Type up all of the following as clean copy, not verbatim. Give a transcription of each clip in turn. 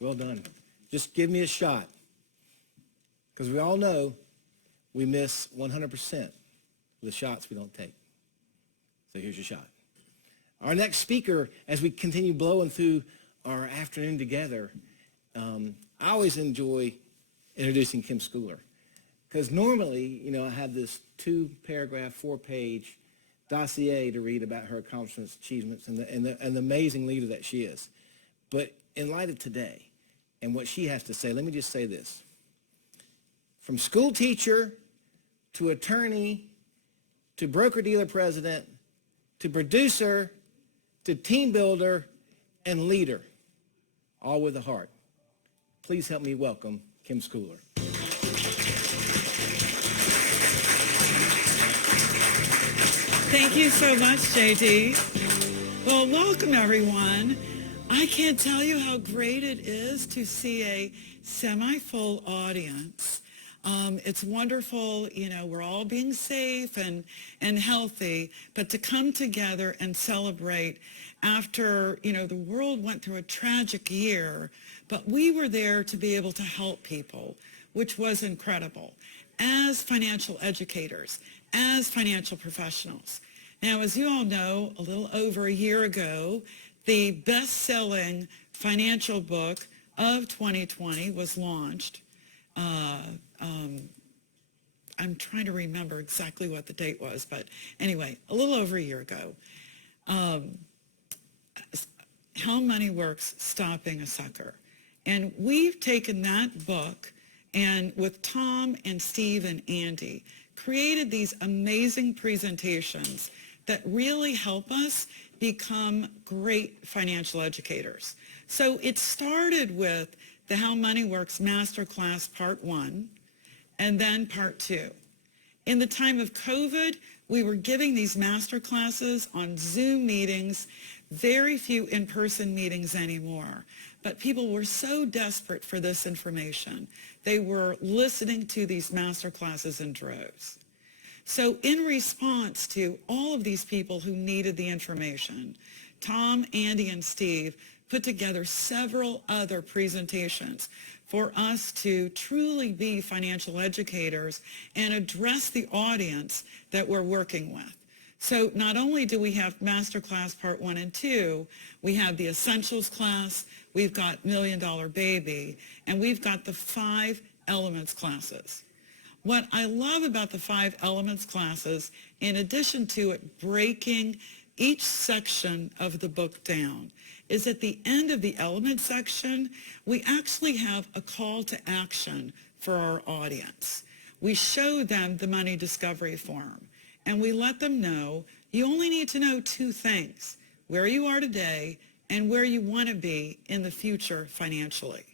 Well done. Just give me a shot. Because we all know we miss 100% of the shots we don't take. So here's your shot. Our next speaker, as we continue blowing through our afternoon together, I always enjoy introducing Kim Scouller. Because normally, I have this 2-paragraph, 4-page dossier to read about her accomplishments, achievements, and the amazing leader that she is. But in light of today and what she has to say, let me just say this. From school teacher to attorney to broker-dealer president to producer to team builder and leader, all with a heart. Please help me welcome Kim Scouller. Thank you so much, JD. Well, welcome, everyone. I can't tell you how great it is to see a semi-full audience. It's wonderful, we're all being safe and healthy, but to come together and celebrate after, the world went through a tragic year, but we were there to be able to help people, which was incredible, as financial educators, as financial professionals. Now, as you all know, a little over a year ago, the best-selling financial book of 2020 was launched. I'm trying to remember exactly what the date was, but anyway, a little over a year ago. HowMoneyWorks, Stop Being a Sucker. And we've taken that book and with Tom and Steve and Andy, created these amazing presentations that really help us become great financial educators. So it started with the How Money Works Masterclass Part 1 and then Part 2. In the time of COVID, we were giving these masterclasses on Zoom meetings, very few in-person meetings anymore. But people were so desperate for this information. They were listening to these masterclasses in droves. So in response to all of these people who needed the information, Tom, Andy, and Steve put together several other presentations for us to truly be financial educators and address the audience that we're working with. So not only do we have Masterclass Part 1 and 2, we have the Essentials class, we've got Million Dollar Baby, and we've got the 5 Elements classes. What I love about the 5 Elements classes, in addition to it breaking each section of the book down, is at the end of the Elements section, we actually have a call to action for our audience. We show them the money discovery form, and we let them know you only need to know 2 things, where you are today and where you want to be in the future financially.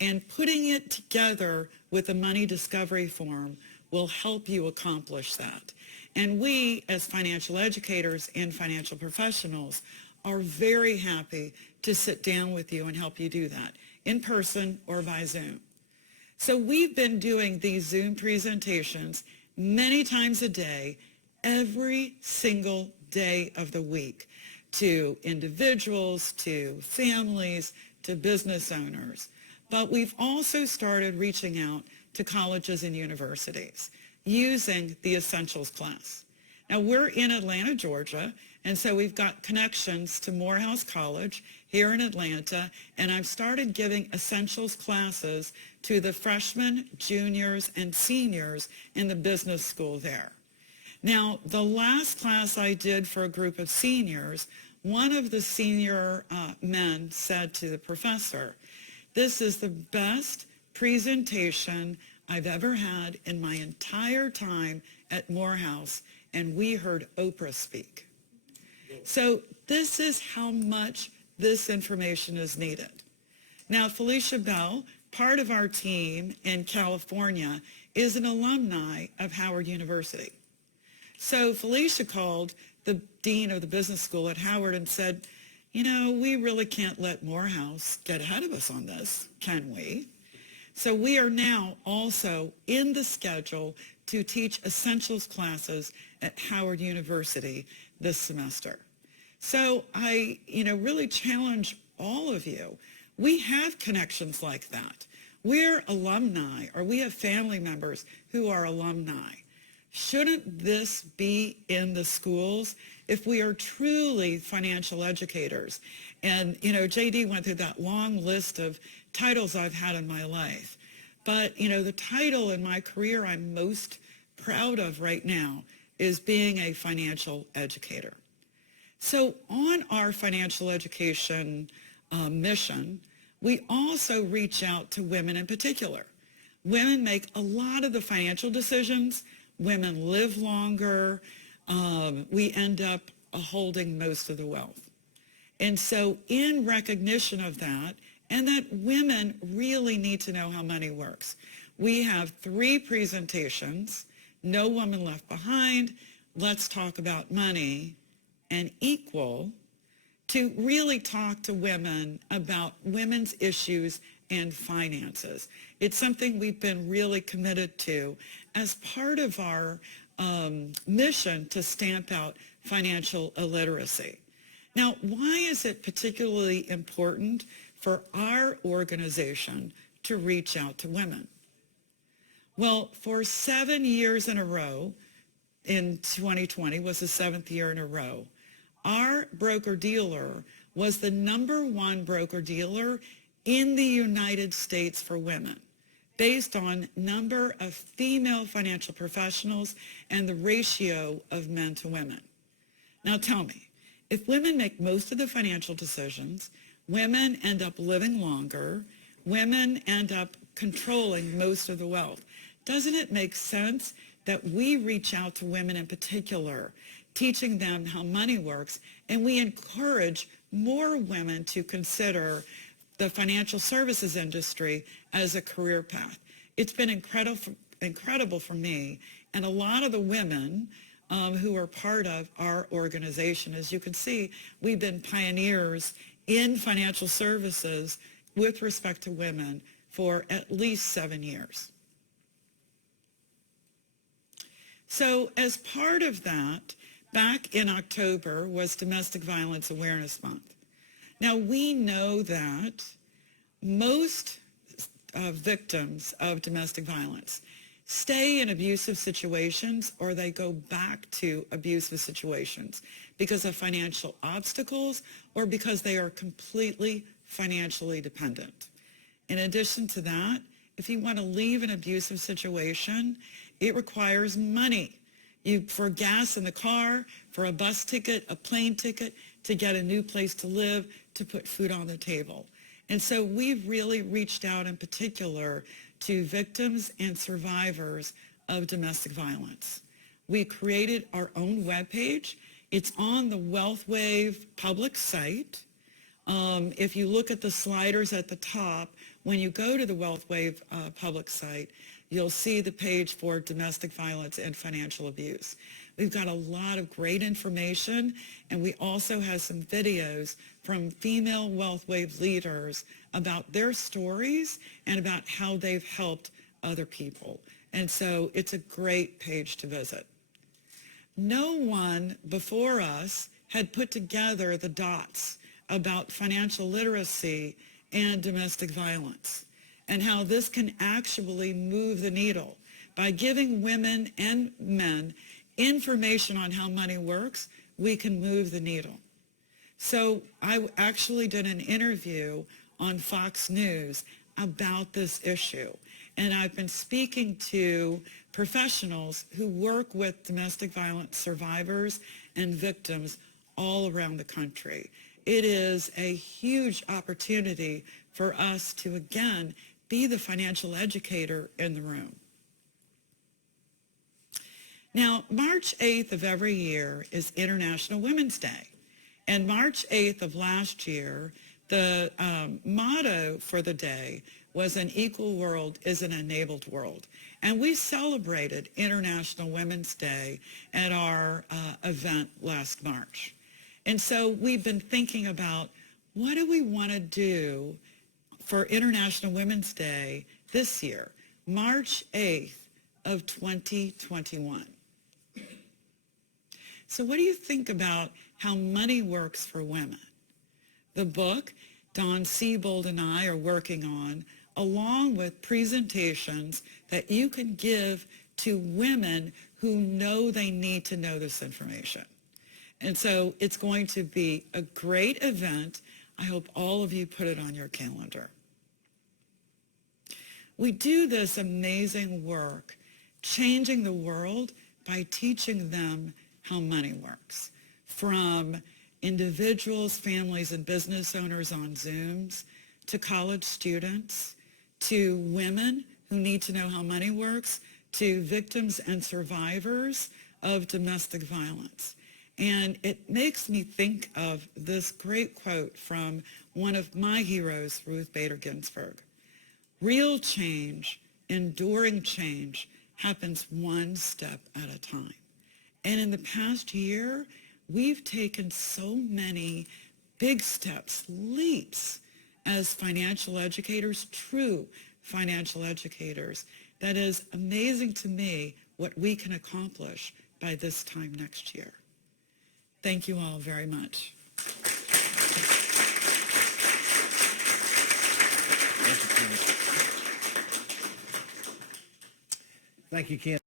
And putting it together with a money discovery form will help you accomplish that. And we, as financial educators and financial professionals, are very happy to sit down with you and help you do that, in person or by Zoom. So we've been doing these Zoom presentations many times a day, every single day of the week, to individuals, to families, to business owners. But we've also started reaching out to colleges and universities using the Essentials class. Now, we're in Atlanta, Georgia, and so we've got connections to Morehouse College here in Atlanta, and I've started giving Essentials classes to the freshmen, juniors, and seniors in the business school there. Now, the last class I did for a group of seniors, one of the senior men said to the professor, "This is the best presentation I've ever had in my entire time at Morehouse, and we heard Oprah speak." So this is how much this information is needed. Now, Felicia Bell, part of our team in California, is an alumni of Howard University. So Felicia called the dean of the business school at Howard and said, we really can't let Morehouse get ahead of us on this, can we? So we are now also in the schedule to teach Essentials classes at Howard University this semester. So I, really challenge all of you, We have connections like that. We're alumni, or we have family members who are alumni. Shouldn't this be in the schools if we are truly financial educators? And, JD went through that long list of titles I've had in my life. But, the title in my career I'm most proud of right now is being a financial educator. So on our financial education mission, we also reach out to women in particular. Women make a lot of the financial decisions. Women live longer. We end up holding most of the wealth. And so in recognition of that, and that women really need to know how money works, we have 3 presentations: No Woman Left Behind, Let's Talk About Money, and Equal, to really talk to women about women's issues and finances. It's something we've been really committed to as part of our mission to stamp out financial illiteracy. Now, why is it particularly important for our organization to reach out to women? Well, for 7 years in a row, in 2020 was the 7th year in a row, our broker-dealer was the #1 broker-dealer in the United States for women, based on number of female financial professionals and the ratio of men to women. Now tell me, if women make most of the financial decisions, women end up living longer, women end up controlling most of the wealth, doesn't it make sense that we reach out to women in particular, teaching them how money works, and we encourage more women to consider the financial services industry as a career path? It's been incredible for me and a lot of the women who are part of our organization. As you can see, we've been pioneers in financial services with respect to women for at least 7 years. So as part of that, back in October was Domestic Violence Awareness Month. Now, we know that most victims of domestic violence stay in abusive situations, or they go back to abusive situations because of financial obstacles or because they are completely financially dependent. In addition to that, if you want to leave an abusive situation, it requires money. For gas in the car, for a bus ticket, a plane ticket, to get a new place to live, to put food on the table. And so we've really reached out in particular to victims and survivors of domestic violence. We created our own webpage. It's on the WealthWave public site. If you look at the sliders at the top, when you go to the WealthWave public site, you'll see the page for domestic violence and financial abuse. We've got a lot of great information, and we also have some videos from female WealthWave leaders about their stories and about how they've helped other people. And so it's a great page to visit. No one before us had put together the dots about financial literacy and domestic violence, and how this can actually move the needle. By giving women and men information on how money works, we can move the needle. So I actually did an interview on Fox News about this issue, and I've been speaking to professionals who work with domestic violence survivors and victims all around the country. It is a huge opportunity for us to, again, be the financial educator in the room. Now, March 8th of every year is International Women's Day. And March 8th of last year, the motto for the day was "An equal world is an enabled world." And we celebrated International Women's Day at our event last March. And so we've been thinking about, what do we want to do for International Women's Day this year, March 8th of 2021. So what do you think about how money works for women? The book Don Siebold and I are working on, along with presentations that you can give to women who know they need to know this information. And so it's going to be a great event. I hope all of you put it on your calendar. We do this amazing work, changing the world by teaching them how money works. From individuals, families, and business owners on Zooms, to college students, to women who need to know how money works, to victims and survivors of domestic violence. And it makes me think of this great quote from one of my heroes, Ruth Bader Ginsburg. Real change, enduring change, happens one step at a time. And in the past year, we've taken so many big steps, leaps, as financial educators, true financial educators. That is amazing to me what we can accomplish by this time next year. Thank you all very much. Thank you, Kim.